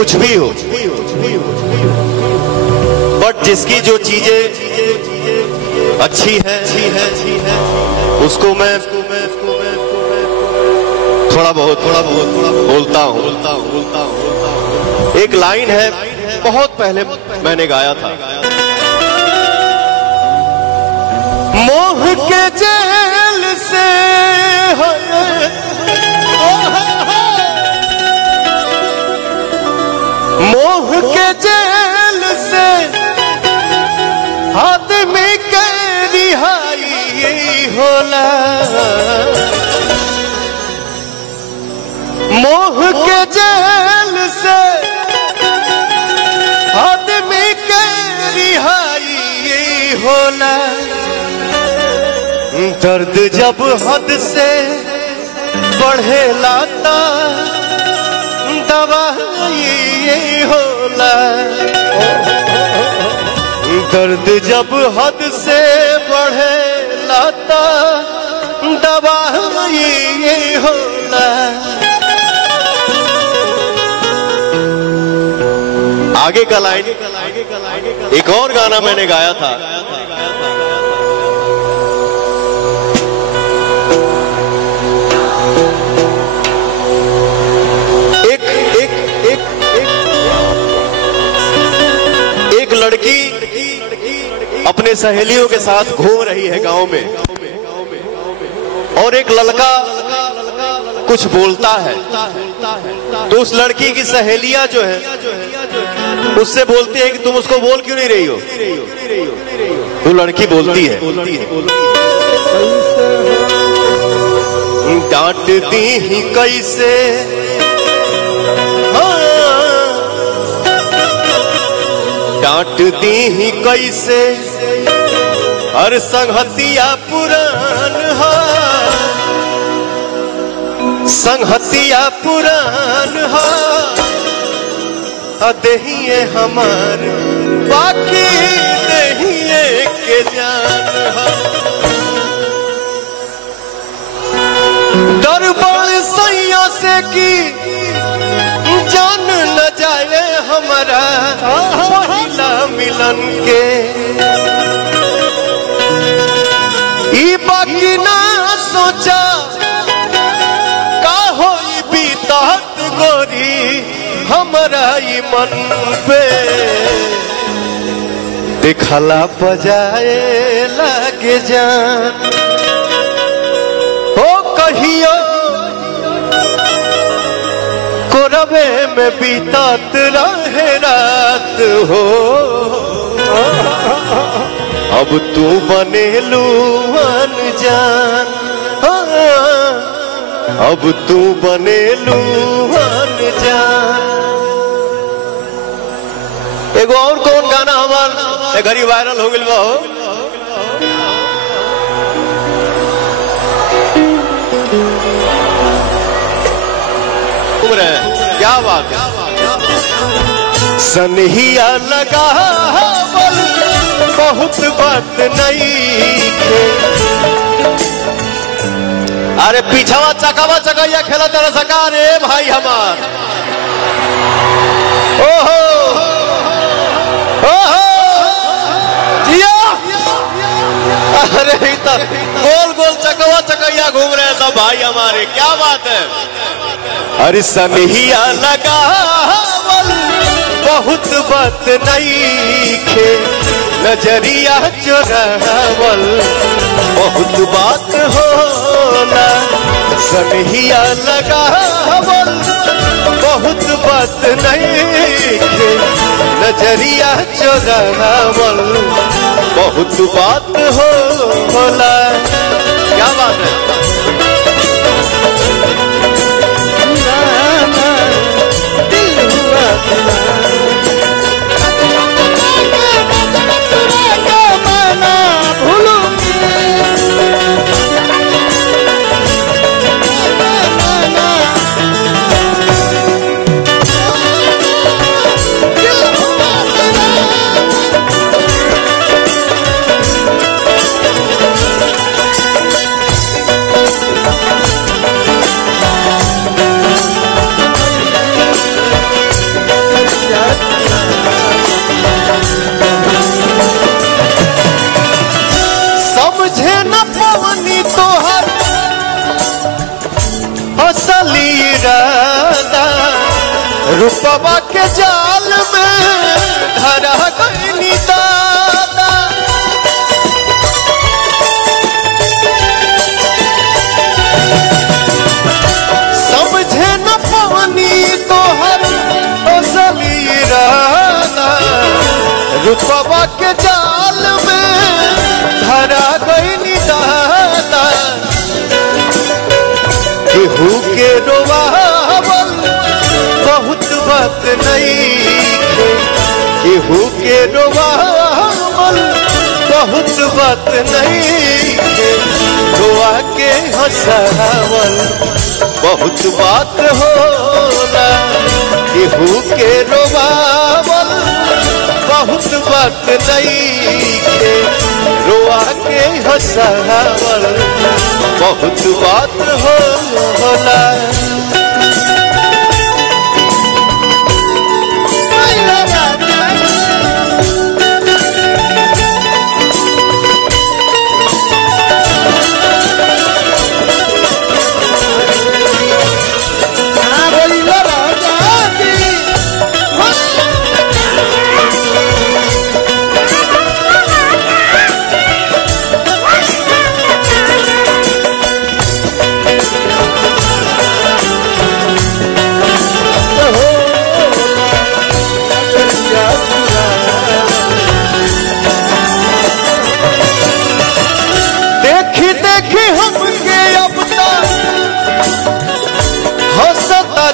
कुछ भी हो, बट जिसकी जो चीजें अच्छी है उसको मैं थोड़ा बहुत बोलता हूँ। एक लाइन है, बहुत पहले मैंने गाया था। मोह के जेल से मोह के जेल से आदमी के रिहाई होला। मोह के जेल से आदमी के रिहाई होला। दर्द जब हद से बढ़े लाता दवाई होला। दर्द जब हद से बढ़े लाता दवाई होला। आगे का लाइन एक और गाना मैंने गाया था। एक लड़की अपने सहेलियों के साथ घूम रही है गांव में, और एक लड़का कुछ बोलता है, तो उस लड़की की सहेलियां जो है उससे बोलती है कि तुम उसको बोल क्यों नहीं रही हो। तो लड़की बोलती है, डांटती ही कैसे, डांटती ही कैसे, हर संगतिया पुरान है, संगतिया पुरान है। देहिए हमार बाकी देहिए के जान है। दरबार सैया से की जान न जाए हमारा पहिला मिलन के। ई बाकी ना सोचा का होई बीतात गोरी हमारा ई मन पे। दिखला बजाए लागे जान हो कहियो कोरबे में बीतात रहे रात हो। अब तू बनेलू अनजान, अब तू बनेलू अनजान। एगो और कौन गाना हमार घड़ी वायरल हो गया बा हो। क्या बात, सनहिया लगा बहुत बात नहीं थे। अरे पीछावा चकावा चकैया खेला तेरा सकार रे भाई हमार। ओहो ओहो जिया, अरे गोल गोल चकवा चकैया घूम रहे सब भाई हमारे, क्या बात है। अरे सनहिया लगा बहुत बात नहीं खे, नजरिया चुरावल बहुत बात होला। सनहिया लगावल बहुत बात नहीं खे, नजरिया चुरावल बहुत बात होला। क्या बात है। रूपवा के जाल में धरा गई दादा, समझे न पानी तोहर असली इरादा। रूपवा के जाल में धरा गई दादा, केहू के रोवावल बहुत बात नहीं, केहू के रोवावल बहुत बात नहीं, रोआ के हंसावल बहुत बात होला। केहू के रोवावल बहुत बात नहीं, रोआ के हंसावल बहुत बात होला।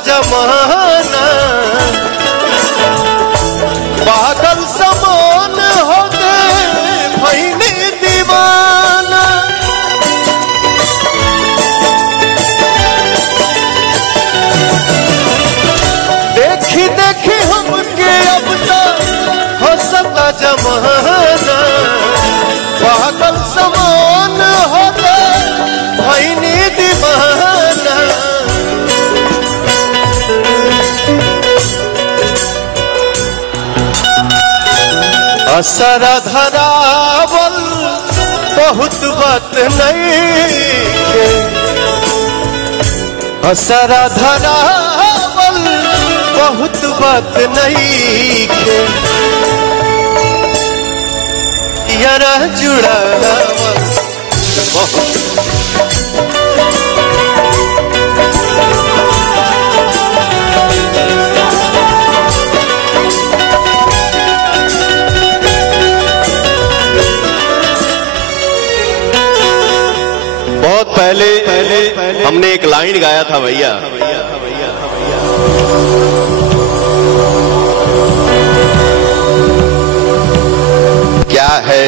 जमाना पागल समान हो गए भईने दीवाना, देखी देखी हमके अब तक हंसता जमाना, पागल समान हो गए भईने दीवाना। असरा धरावल बहुत बात नहीं, असरा धरावल बहुत बात नहीं, यारा जुड़ावल बहुत। बहुत पहले हमने एक लाइन गाया था भैया, क्या है